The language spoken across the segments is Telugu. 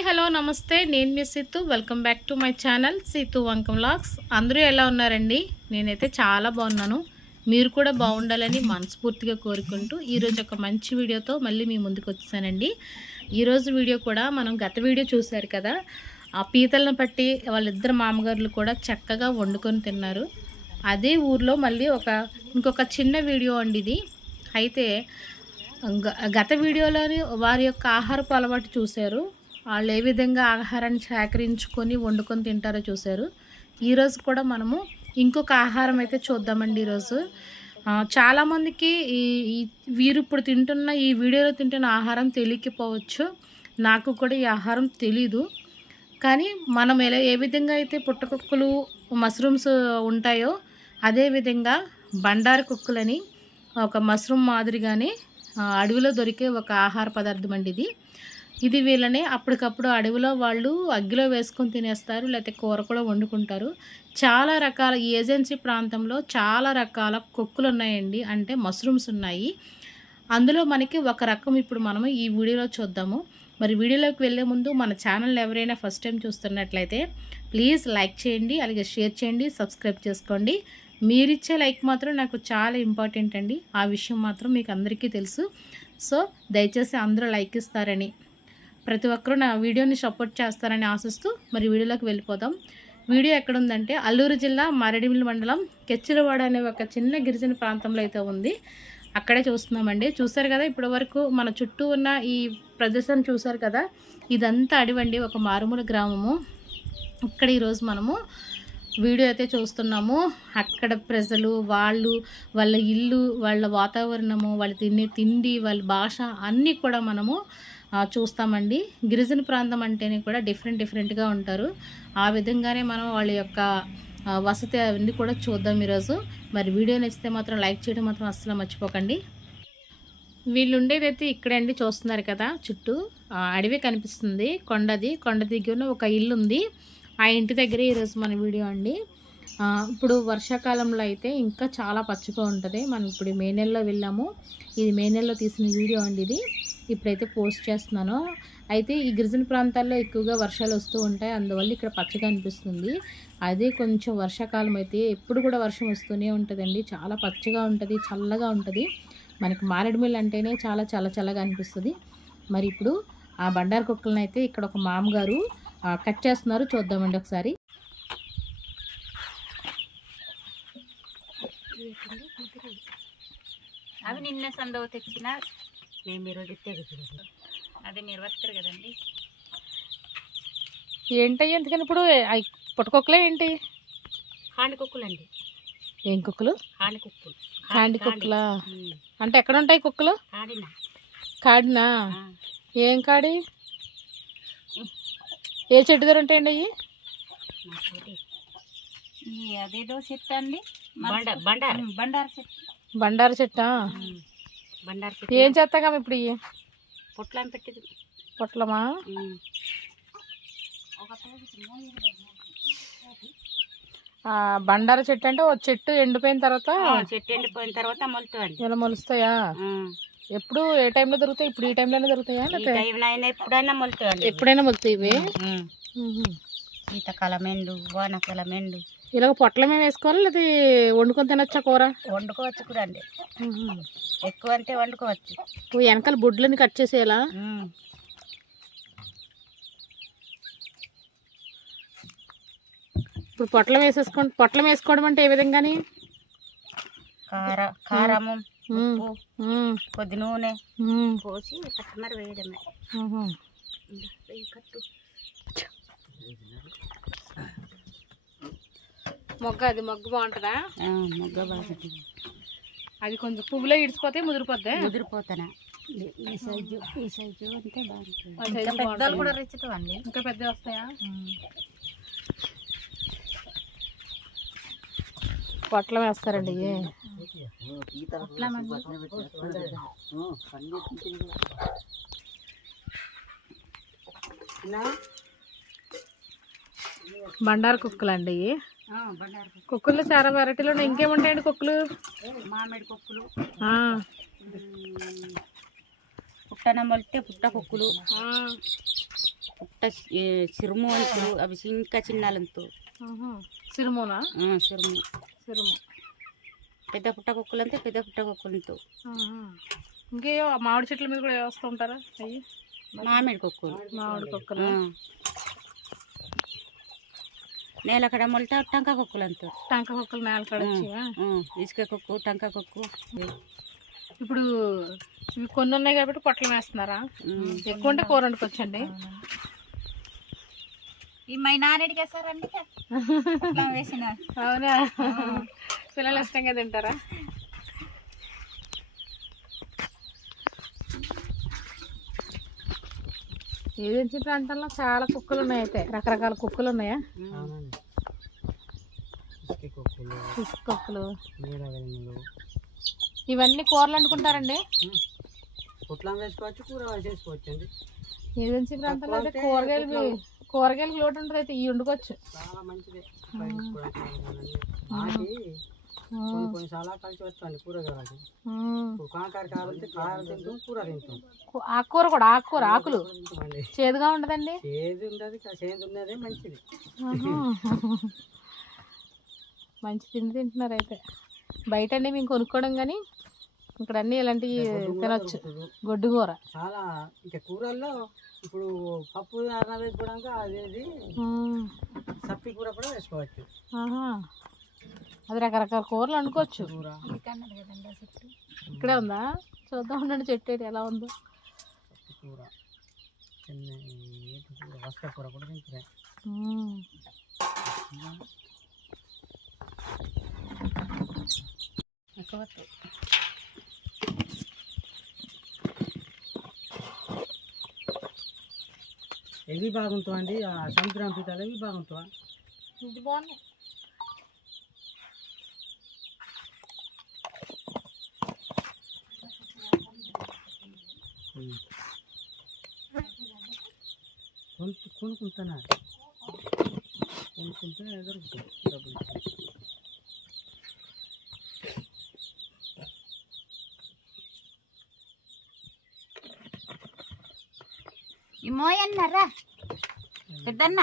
హాయ్ హలో నమస్తే. నేను మీ Seethu. Welcome back to my channel Seethu వంకం లాక్స్. అందరూ ఎలా ఉన్నారండి? నేనైతే చాలా బాగున్నాను. మీరు కూడా బాగుండాలని మనస్ఫూర్తిగా కోరుకుంటూ ఈరోజు ఒక మంచి వీడియోతో మళ్ళీ మీ ముందుకు వచ్చేసానండి. ఈరోజు వీడియో కూడా మనం గత వీడియో చూశారు కదా? ఆ పీతలను పట్టి వాళ్ళిద్దరు మామగారులు కూడా చక్కగా వండుకొని తిన్నారు. అదే ఊర్లో మళ్ళీ ఒక ఇంకొక చిన్న వీడియో అండి ఇది. అయితే గ- గత వీడియోలోని వారి యొక్క ఆహారపు అలవాటు చూశారు. వాళ్ళు ఏ విధంగా ఆహారాన్ని సేకరించుకొని వండుకొని తింటారో చూశారు. ఈరోజు కూడా మనము ఇంకొక ఆహారం అయితే చూద్దామండి ఈరోజు. చాలామందికి ఈ వీరు ఇప్పుడు తింటున్న ఈ వీడియోలో తింటున్న ఆహారం తెలియకపోవచ్చు. నాకు కూడా ఈ ఆహారం తెలీదు. కానీ మనం ఎలా ఏ విధంగా అయితే పుట్టకుక్కలు మష్రూమ్స్ ఉంటాయో అదేవిధంగా బండారు కుక్కలని ఒక మష్రూమ్ మాదిరిగానే అడవిలో దొరికే ఒక ఆహార పదార్థం అండి ఇది. ఇది వీళ్ళని అప్పటికప్పుడు అడవిలో వాళ్ళు అగ్గిలో వేసుకొని తినేస్తారు లేకపోతే కూర కూడా వండుకుంటారు. చాలా రకాల ఈ ఏజెన్సీ ప్రాంతంలో చాలా రకాల కుక్కులు ఉన్నాయండి. అంటే మష్రూమ్స్ ఉన్నాయి. అందులో మనకి ఒక రకం ఇప్పుడు మనము ఈ వీడియోలో చూద్దాము. మరి వీడియోలోకి వెళ్ళే ముందు మన ఛానల్ ఎవరైనా ఫస్ట్ టైం చూస్తున్నట్లయితే ప్లీజ్ లైక్ చేయండి అలాగే షేర్ చేయండి సబ్స్క్రైబ్ చేసుకోండి. మీరిచ్చే లైక్ మాత్రం నాకు చాలా ఇంపార్టెంట్ అండి. ఆ విషయం మాత్రం మీకు అందరికీ తెలుసు. సో దయచేసి అందరూ లైక్ ఇస్తారని ప్రతి ఒక్కరూ నా వీడియోని సపోర్ట్ చేస్తారని ఆశిస్తూ మరి వీడియోలోకి వెళ్ళిపోదాం. వీడియో ఎక్కడ ఉందంటే అల్లూరు జిల్లా మారేడుమిల్లి మండలం కెచ్చిలవాడ అనే ఒక చిన్న గిరిజన ప్రాంతంలో అయితే ఉంది. అక్కడే చూస్తున్నామండి. చూసారు కదా ఇప్పటి వరకు మన చుట్టూ ఉన్న ఈ ప్రదేశాన్ని చూసారు కదా ఇదంతా అడివండి ఒక మారుమూల గ్రామము. ఇక్కడ ఈరోజు మనము వీడియో అయితే చూస్తున్నాము. అక్కడ ప్రజలు వాళ్ళు వాళ్ళ ఇల్లు వాళ్ళ వాతావరణము వాళ్ళు తినే తిండి వాళ్ళ భాష అన్నీ కూడా మనము చూస్తామండి. గిరిజన ప్రాంతం అంటేనే కూడా డిఫరెంట్ డిఫరెంట్గా ఉంటారు. ఆ విధంగానే మనం వాళ్ళ యొక్క వసతి అవన్నీ కూడా చూద్దాం ఈరోజు. మరి వీడియో నచ్చితే మాత్రం లైక్ చేయడం మాత్రం అస్సలు మర్చిపోకండి. వీళ్ళు ఉండేదైతే ఇక్కడే అండి చూస్తున్నారు కదా చుట్టూ. అడవి కనిపిస్తుంది. కొండది కొండ దగ్గర ఒక ఇల్లు ఉంది ఆ ఇంటి దగ్గరే ఈరోజు మన వీడియో అండి. ఇప్పుడు వర్షాకాలంలో అయితే ఇంకా చాలా పచ్చగా ఉంటుంది. మనం ఇప్పుడు మే నెలలో వెళ్ళాము. ఇది మే నెలలో తీసిన వీడియో అండి ఇది. ఇప్పుడైతే పోస్ట్ చేస్తున్నాను. అయితే ఈ గిరిజన ప్రాంతాల్లో ఎక్కువగా వర్షాలు వస్తూ ఉంటాయి. అందువల్ల ఇక్కడ పచ్చగా అనిపిస్తుంది. అదే కొంచెం వర్షాకాలం అయితే ఎప్పుడు కూడా వర్షం వస్తూనే ఉంటుందండి. చాలా పచ్చగా ఉంటుంది చల్లగా ఉంటుంది. మనకి మారేడుమిల్లి అంటేనే చాలా చాలా చల్లగా అనిపిస్తుంది. మరి ఇప్పుడు ఆ బండారు కుక్కలను అయితే ఇక్కడ ఒక మామగారు కట్ చేస్తున్నారు. చూద్దామండి ఒకసారి. అవి నిన్న సందవ తెచ్చిన మేము ఈరోజు తెగుతుంది అది మీరు వస్తారు కదండి ఏంటయ్యి ఎందుకని ఇప్పుడు అయ్ పుట్టకొక్కలే ఏంటి? కాండి కుక్కలు అండి ఏం కుక్కలు? కాండి కుక్కలు? కాండి. కుక్కలా అంటే ఎక్కడ ఉంటాయి కుక్కలు? కాడిన. కాడినా? ఏం కాడి? ఏ చెట్టు దగ్గర ఉంటాయండి అవి అదేదో చెట్టు అండి. బండ బండారు. బండారు చెట్టు. బండారు చెట్టా? బండారు ఏం చేస్తాం ఇప్పుడు ఇవి పెట్టింది. పొట్లమా? బండారు చెట్టు అంటే ఓ చెట్టు ఎండిపోయిన తర్వాత చెట్టు ఎండిపోయిన తర్వాత మొలుతాయండి ఇలా మొలుస్తాయా? ఎప్పుడు ఏ టైంలో దొరుకుతాయి? ఇప్పుడు ఈ టైంలోనే దొరుకుతాయా ఎప్పుడైనా మొలుతాయండి ఎప్పుడైనా మొలుతాయి ఇవి. శీతాకాలం ఎండు వానాకాలం ఎండు. ఇలాగ పొట్లమే వేసుకోవాలి లేదా వండుకొని తినొచ్చా కూర? వండుకోవచ్చు కూడా అండి. ఎక్కువ అంటే వండుకోవచ్చు. వెనకాల బొడ్లని కట్ చేసేయాలా? ఉమ్. ఇప్పుడు పొట్లం వేసేసుకో పొట్లం వేసుకోవడం అంటే ఏ విధంగాని? కార కారము. కొద్ది నూనె. పోసి కట్టమర వేయడమే. కట్టు. మొగ్గ అది మొగ్గ బాగుంటుందా? ఆ, మొగ్గ బాగుంటుంది. అది కొంచెం పువ్వులో ఇడిచిపోతే ముదిరిపోద్ది? ముదిరిపోతానా. ఈ- సైజు ఈ సైజు అంటే బాగుంటుంది. ఇంకా పెద్ద వస్తాయా? పొట్లం వేస్తారండి బండారు కుక్కలు అండి. ఇవి. బండారు కుక్కలు చాలా వెరైటీలు ఉన్నాయి. ఇంకేముంటాయండి కుక్కలు? మామిడి కుక్కులు. ఆ, పుట్టన మొలితే పుట్ట కుక్కులు. పుట్ట అంటారు. అవి ఇంకా చిన్నాలంతో. సిరుమోనా? చిరుము సిరుము. పెద్ద పుట్ట కుక్కలంతే పెద్ద పుట్ట కుక్కలతో. ఇంకే మామిడి చెట్ల మీద కూడా వేస్తూ ఉంటారా? అయ్యి. మామిడి కుక్కలు. మామిడి కుక్కలు? ఆ. నేల కడ మొలట టంక కుక్కలు అంటారు టంక కుక్కలు నేల కడొచ్చివా ఆ, ఇసుక కుక్కు టంక కుక్కు. ఇప్పుడు ఇవి కొన్ని ఉన్నాయి కాబట్టి పొట్లం వేస్తున్నారా. ఎక్కువ ఉంటే కూర వండుకొచ్చండి ఈ మై నాన్నడికి వేస్తారండి వేసిన. అవునా? పిల్లలు ఇష్టంగా తింటారా? ఏజెన్సీ ప్రాంతంలో చాలా కుక్కలు ఉన్నాయి అయితే రకరకాల కుక్కలు ఉన్నాయా కుక్కలు. ఇవన్నీ కూరలు వండుకుంటారండి? వేసుకోవచ్చు కూర చేసుకోవచ్చు అండి ఏజెన్సీ ప్రాంతంలో అయితే కూరగాయలు కూరగాయలకు లోటు ఉంటుంది అయితే ఇవి వండుకోవచ్చు. చాలా మంచిదే. కొన్ని కొన్ని చాలా కలిసి వస్తుంది కూరగాయలకి ఉమ్. ఇప్పుడు కాకర కావాలంటే తింటాం కూర తింటాం. కు- ఆకుకూర కూడా ఆకుకూర ఆకులు. కూర తింటామండి. చేదుగా ఉండదండి? ఉండదు చేదు ఉన్నదే మంచిది. మంచి తిండి తింటున్నారు అయితే బయట అన్నీ మేము కొనుక్కోవడం కానీ ఇక్కడ అన్నీ ఇలాంటివి తినొచ్చు. గొడ్డు కూర. చాలా ఇంకా కూరల్లో ఇప్పుడు పప్పు అన్నం వేసుకోవడానికి అదేది. సప్పి కూర కూడా వేసుకోవచ్చు. ఆహా. అది రకరకాల కూరలు వండుకోవచ్చు కూర. ఇక్కడే ఉందా? చూద్దాం ఉండండి చెట్టు ఎలా ఉందో. కూర. చిన్న ఏంటి కూర కూడా తింటున్నాయి ఉమ్. ఎక్కువ ఎవి సముద్రం ఎవి బాగుంటావా? ఇది బాగుంది కొను కొనుక్కుంటానా కొనుక్కుంటే దొరుకుతాయి డబ్బులు ఈ మోయన్నారా పెద్దన్న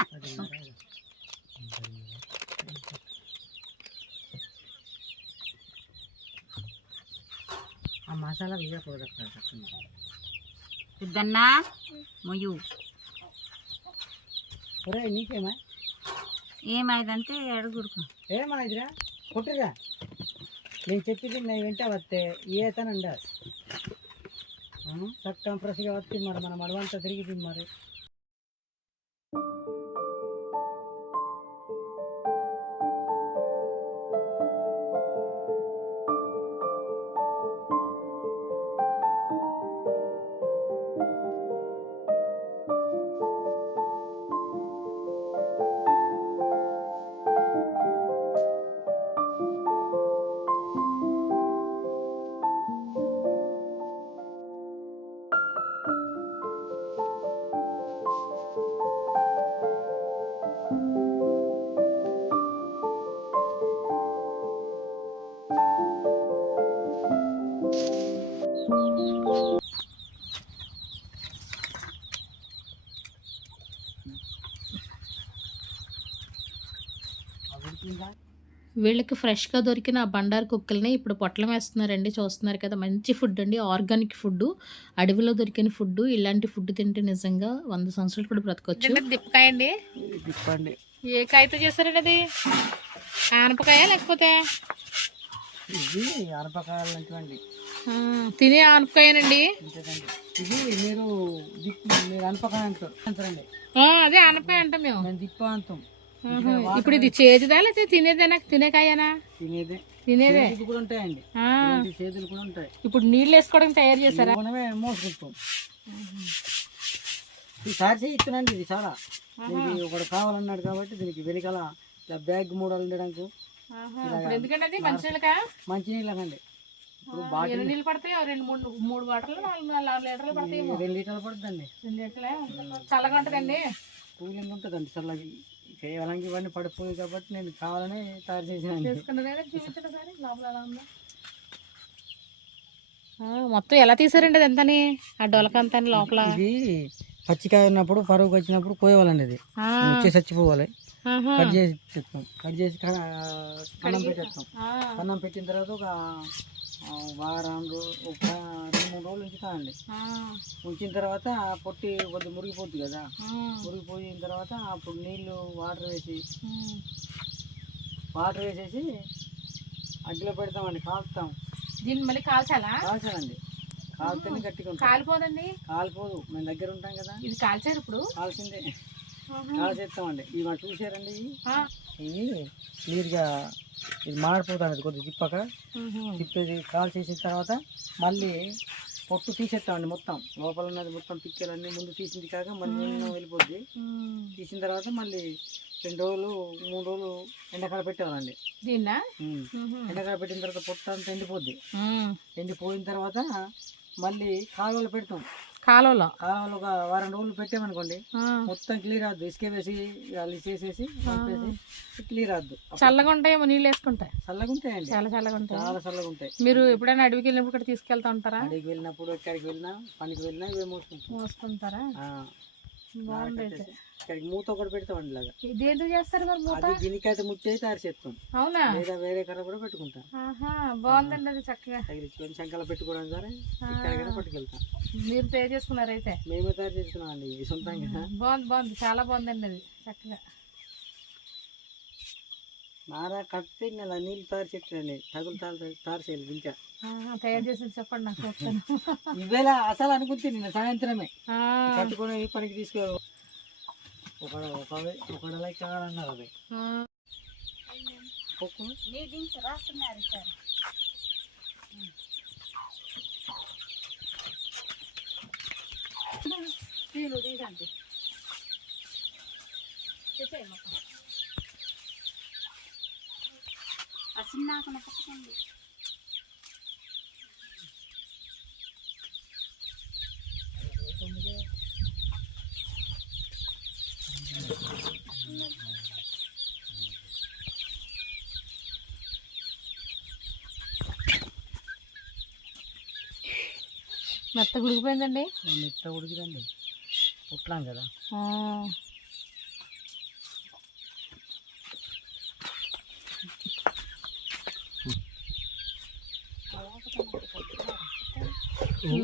ఆ మసాలా వేయకూడదు అక్కడ పక్కన పెద్దన్న మొయ్యు ఒరే నీకేమా? ఏమైందంటే అడుగుడుకు ఏమా ఇదిరా? కొట్టురా. నేను చెప్పింది నేను వెంట వస్తే ఏ తనండ చక్కగా ఫ్రెష్గా వస్తే మరి మనం అడవంతా తిరిగి తిమ్మారు వీళ్ళకి ఫ్రెష్గా దొరికిన ఆ బండారు కుక్కల్ని ఇప్పుడు పొట్లం వేస్తున్నారండి. చూస్తున్నారు కదా మంచి ఫుడ్ అండి. ఆర్గానిక్ ఫుడ్ అడవిలో దొరికిన ఫుడ్ ఇలాంటి ఫుడ్ తింటే నిజంగా వంద సంవత్సరాలు కూడా బ్రతకొచ్చు. దిప్పకాయ అండి. ఏ కాయతో చేస్తారండి అది? ఆనపకాయ లేకపోతే? ఇది తినే ఆనపకాయనండి. ఇది మీరు మీరు అనపకాయ అంటారు. అదే ఆనపకాయ అంటాం మేము. దిక్కు అంటాం. ఇప్పుడు ఇది చేదుదా లేకపోతే తినేదేనా తినే కాయనా తినేదే. తినేదే. కూడా ఉంటాయండి. చేతులు కూడా ఉంటాయి. ఇప్పుడు నీళ్ళు వేసుకోవడానికి తయారు చేశారా? మనమే మోసుకుంటాం ఈ సారి ఇస్తున్నాండి ఇది చాలా. దీనికి ఒకటి కావాలన్నాడు కాబట్టి దీనికి వెనకాల ఇలా బ్యాగ్ మూడలు ఉండడానికి ఎందుకంటే అది మంచి నీళ్ళకా మంచి నీళ్ళకండి ఇప్పుడు ఎన్ని బాటిల్ నీళ్ళు పడతాయి? రెండు మూడు మూడు బాటలు నాలుగు నాలుగు లీటర్లు పడతాయి రెండు లీటర్లు పడుతుందండి. రెండు లీటర్లే? చల్లగా ఉంటుందండి. కూలింగ్ ఉంటుందండి చల్లగా. కేవలం ఇవన్నీ పడిపోయి కాబట్టి నేను కావాలని తయారు ఆ, మొత్తం ఎలా తీసారండి అది ఎంతని ఆ డొలకంతని లోపల? ఇది పచ్చికాయ ఉన్నప్పుడు పరుగుకి వచ్చినప్పుడు కోయవాలండి ఇది వచ్చి చచ్చిపోవాలి. కట్ చేసి చెప్తాం కట్ చేసి కన్నం పెట్టేస్తాం. కన్నం పెట్టిన తర్వాత ఒక వారం రో- ఒక రెండు మూడు రోజులు ఉంచుతామండి ఉంచిన తర్వాత ఆ పొట్టి కొద్దిగా మురిగిపోద్ది కదా. మురిగిపోయిన తర్వాత అప్పుడు నీళ్ళు వాటర్ వేసి. వాటర్ వేసేసి అగ్గిలో పెడతామండి కాలుస్తాం. దీన్ని మళ్ళీ కాల్చాలా? కాల్చాలండి. కాల్తేనే గట్టిగా కాలిపోదండి? కాలిపోదు. మేము దగ్గర ఉంటాం కదా. ఇది కాల్చారు ఇప్పుడు? కాల్సిందే. కాల్చేస్తామండి ఇవి చూసారండి? ఇవి క్లియర్గా ఇది మాడిపోతుంది కొద్దిగా తిప్పక. తిప్పేది కాల్ చేసిన తర్వాత మళ్ళీ పొట్టు తీసేస్తామండి మొత్తం. లోపల ఉన్నది మొత్తం పిక్కలన్నీ ముందు తీసింది కాక మళ్ళీ వెళ్ళిపోద్ది. తీసిన తర్వాత మళ్ళీ రెండు రోజులు మూడు రోజులు ఎండకాడ. ఉహు. ఎండకాడ పెట్టిన తర్వాత పొట్టు అంతా ఎండిపోద్ది. ఎండిపోయిన తర్వాత మళ్ళీ కాలువలు పెడతాం. కాలువలో. కాలువలు ఒక వారం రోజులు పెట్టామనుకోండి మొత్తం క్లియర్ అవుద్ది ఇసుక వేసి అల్లి చేసేసి క్లియర్ అవుద్ది చల్లగా ఉంటాయేమో నీళ్ళు వేసుకుంటాయి చల్లగా ఉంటాయండి. చాలా చల్లగా ఉంటాయి. చాలా చల్లగా ఉంటాయి. మీరు ఎప్పుడైనా అడవికి వెళ్ళినప్పుడు ఇక్కడ తీసుకెళ్తా ఉంటారా? అడిగి వెళ్ళినప్పుడు ఎక్కడికి వెళ్ళినా పనికి వెళ్ళినా ఇవే మోసుకుంటాం. మోసుకుంటారా? ఇక్కడికి మూత ఒకటి పెడతామండి ఇలాగా ఇది ఎందుకు చేస్తారు మరి మూత? అది దీనికైతే ముచ్చేసి తయారు చేస్తాం అవునా? లేదా వేరే కర్ర కూడా పెట్టుకుంటాం. ఆహా బాగుందండి అది చక్కగా. తగిలించుకొని శంకల పెట్టుకోవడం సరే ఇక్కడికైనా పట్టుకెళ్తాం. మీరు తయారు చేసుకున్నారు అయితే? మేమే తయారు చేసుకున్నాం అండి సొంతంగా. బాగుంది బాగుంది. చాలా బాగుందండి అది. చక్కగా. నారా కడితే నెల నీళ్ళు తయారు చేయండి తగులు తారు తయారు చేయాలి ఇంకా తయారు చేసి చెప్పండి నాకు చూస్తాను ఇవేళ అసలు అనుకుంటే నిన్న సాయంత్రమే. ఆ, కట్టుకుని పనికి తీసుకో ఒక లైక్ కావాలన్నారు అది రాస్తున్నారు సార్ తీసండి. ఆ పట్టుకోండి మెత్తగా ఉడికిపోయిందండి మెత్త ఉడికిదండి పుట్లాం కదా.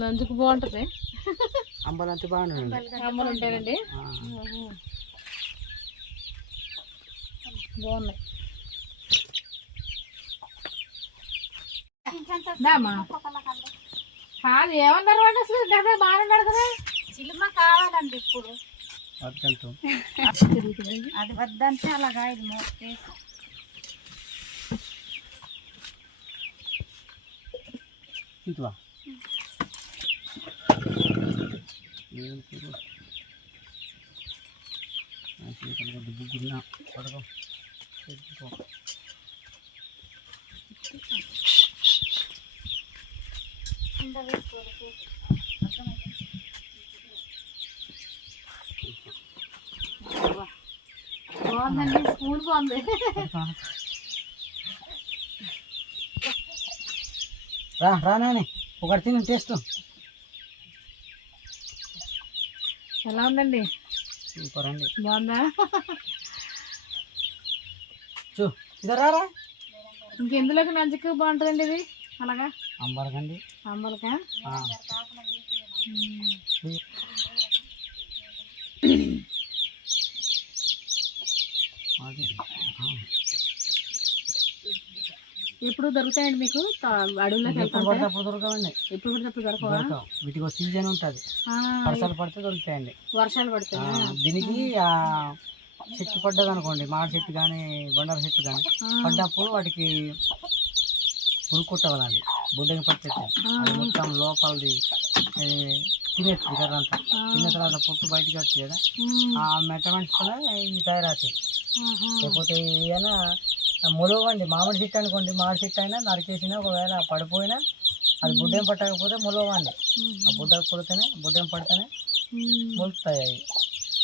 నంచుకు బాగుంటుంది. అంబలంతా బాగుండండి అమ్మలు ఉంటాయండి. బాగున్నాయి. కాదు ఏమన్నారు వాడు అసలు? గదే బాగున్నాడు కదా? చిలుమ కావాలండి ఇప్పుడు. అది వద్దంటే అలాగా ఇది మోస్తే. ఇంట్లో ఏం పెట్టుకో. బాగుందండి స్పూన్ బాగుంది. రా రా నాని ఒకటి తిని టేస్ట్ ఎలా ఉందండి? సూపర్ అండి. బాగుందా? చూ ఇదో రా రా ఇంకెందులోకి నంచుకు బాగుంటుందండి ఇది? అలాగా. అది. ఆ. ఎప్పుడు దొరుకుతాయండి మీకు? అడవుల్లోకి దొరకవండి. ఎప్పుడు పడితే దొరకవా? వీటికి సీజన్ ఉంటుంది. వర్షాలు పడితే దొరుకుతాయండి. వర్షాలు ఆ, పడుతాయి దీనికి చెట్టు పడ్డది అనుకోండి మామిడి చెట్టు కానీ బండార చెట్టు కానీ పడ్డప్పుడు వాటికి పురుగు కొట్టవాలండి బుడ్డగా పట్టేది అది మొత్తం లోపలిది తినేస్తుంది కర్ర అంతా తిన్న తర్వాత పొట్టు బయటికి వచ్చి కదా ఆ మెటమెంట్స్ కూడా ఇవి తయారవుతాయి. లేకపోతే ఏదైనా మొలవండి మామిడి చెట్టు అనుకోండి మామిడి చెట్టు అయినా నరికేసినా ఒకవేళ పడిపోయినా అది బుడ్డేం పట్టకపోతే మొలవండి. ఆ బుడ్డ పుడితేనే బుడ్డేం పడితేనే మొలుస్తాయి అవి.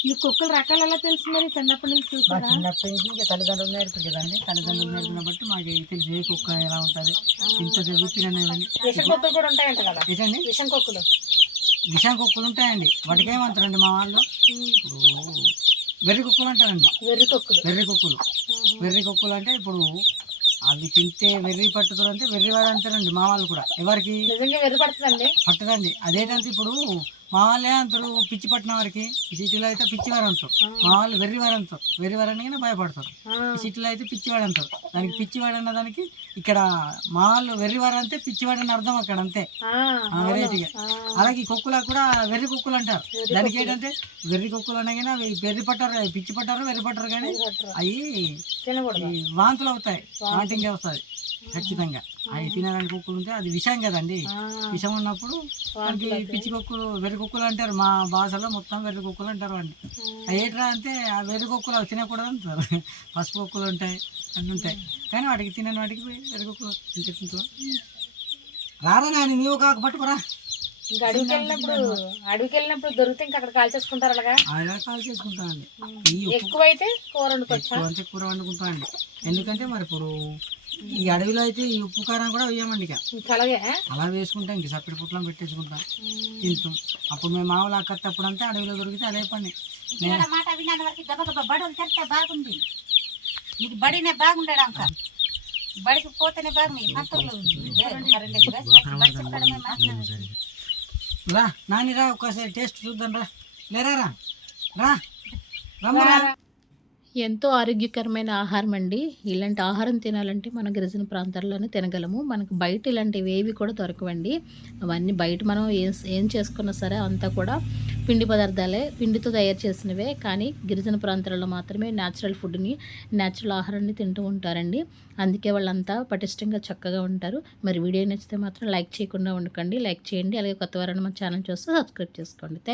మీ కుక్కలు రకాలు ఎలా తెలుసు మరి చిన్నప్పటి నుంచి మా చూసారా? చిన్నప్పటి నుంచి ఇంకా తల్లిదండ్రులు నేర్పించదండి తల్లిదండ్రులు నేర్పిన బట్టి మాకు తెలిసి ఏ కుక్క ఎలా ఉంటుంది ఇంత జరుగుతున్నాయి విషం కుక్కలు కూడా ఉంటాయంట కదా? ఏంటండి? విషం కుక్కలు. విషం కుక్కలు ఉంటాయండి. వాటికి ఏమంటారండి మా వాళ్ళు? ఇప్పుడు వెర్రి కుక్కలు అంటారండి. వెర్రి కొక్కులు. వెర్రి కుక్కలు. వెర్రి కుక్కలు అంటే ఇప్పుడు అవి తింటే వెర్రి పట్టుతారు అంటే వెర్రి వాడు అంటారండి మా వాళ్ళు కూడా. ఎవరికి? నిజంగా వెర్రి పడుతుందండి? పట్టదండి. అదేంటంటే ఇప్పుడు మా వాళ్ళే అంటారు పిచ్చి పట్టిన వారికి. సిటీలో అయితే పిచ్చి వారు అంటారు. మా వాళ్ళు వెర్రి వారు అంటారు. వెర్రి వారని భయపడతారు. సిటీలో అయితే పిచ్చివాడు అంటారు. దానికి పిచ్చివాడు అన్న దానికి ఇక్కడ మా వాళ్ళు వెర్రివారు అంటే పిచ్చివాడు అని అర్థం అక్కడ అంతే. వెరైటీగా. అలాగే ఈ కుక్కలకు కూడా వెర్రి కుక్కలు అంటారు. దానికి ఏంటంటే వెర్రి కుక్కలు అనగానే అవి వెర్రి పట్టారు పిచ్చి పట్టారు వెర్రి పట్టారు కానీ అవి వాంతులు అవుతాయి. వాంటింగ్ వస్తుంది ఖచ్చితంగా. అవి తినడానికి కుక్కలు ఉంటే అది విషం కదండి. విషం ఉన్నప్పుడు మనకి పిచ్చి కుక్కలు వెర్రి కుక్కలు అంటారు. మా భాషలో మొత్తం వెర్రి కుక్కలు అంటారు అండి. ఏంట్రా అంటే ఆ వెర్రి కుక్కలు అవి తినకూడదు అంటారు. పసుపు కుక్కలు ఉంటాయి అన్నీ ఉంటాయి. కానీ వాటికి తినని వాటికి వెర్రి కుక్కలు? రారా నాని నీవు కాక పట్టుకురా. ఇంకా అడవికి వెళ్ళినప్పుడు అడవికి వెళ్ళినప్పుడు దొరికితే ఇంకా అక్కడ కాల్ చేసుకుంటారు అలాగా? అలా కాల్ చేసుకుంటానండి. ఈ ఉప్పు ఎక్కువైతే కూర వండుకోవచ్చా? ఎక్కువ అంటే కూర వండుకుంటానండి. ఎందుకంటే మరి ఇప్పుడు ఈ అడవిలో అయితే ఈ ఉప్పు కారం కూడా వేయమండి ఇక. ఇంకా అలాగే? అలా వేసుకుంటాం ఇంక సప్పటి పుట్లం పెట్టేసుకుంటాం. తింటాం. అప్పుడు మేము మామూలు అక్కత్తప్పుడు అంతా అడవిలో దొరికితే అదే పని. ఇక్కడ మాట విన్నాను వరకు గబ గబ బడులు తెరితే బాగుంది. నీకు బడినే బాగుండడు అంక? బడికి పోతేనే బాగుంది. మాట్లాడారు రా నాని రా ఒకసారి టేస్ట్ చూద్దాం రా. లేరా రా రా. రమ్మరా ఎంతో ఆరోగ్యకరమైన ఆహారం అండి. ఇలాంటి ఆహారం తినాలంటే మన గిరిజన ప్రాంతాల్లోనే తినగలము. మనకు బయట ఇలాంటివి ఏవి కూడా దొరకవండి. అవన్నీ బయట మనం ఏం ఏం చేసుకున్నా సరే అంతా కూడా పిండి పదార్థాలే పిండితో తయారు చేసినవే కానీ గిరిజన ప్రాంతాలలో మాత్రమే న్యాచురల్ ఫుడ్ని న్యాచురల్ ఆహారాన్ని తింటూ ఉంటారండి. అందుకే వాళ్ళంతా పటిష్టంగా చక్కగా ఉంటారు. మరి వీడియో నచ్చితే మాత్రం లైక్ చేయకుండా ఉండకండి. లైక్ చేయండి. అలాగే కొత్త వారాన్ని మన ఛానల్ చూస్తే సబ్స్క్రైబ్ చేసుకోండి. థ్యాంక్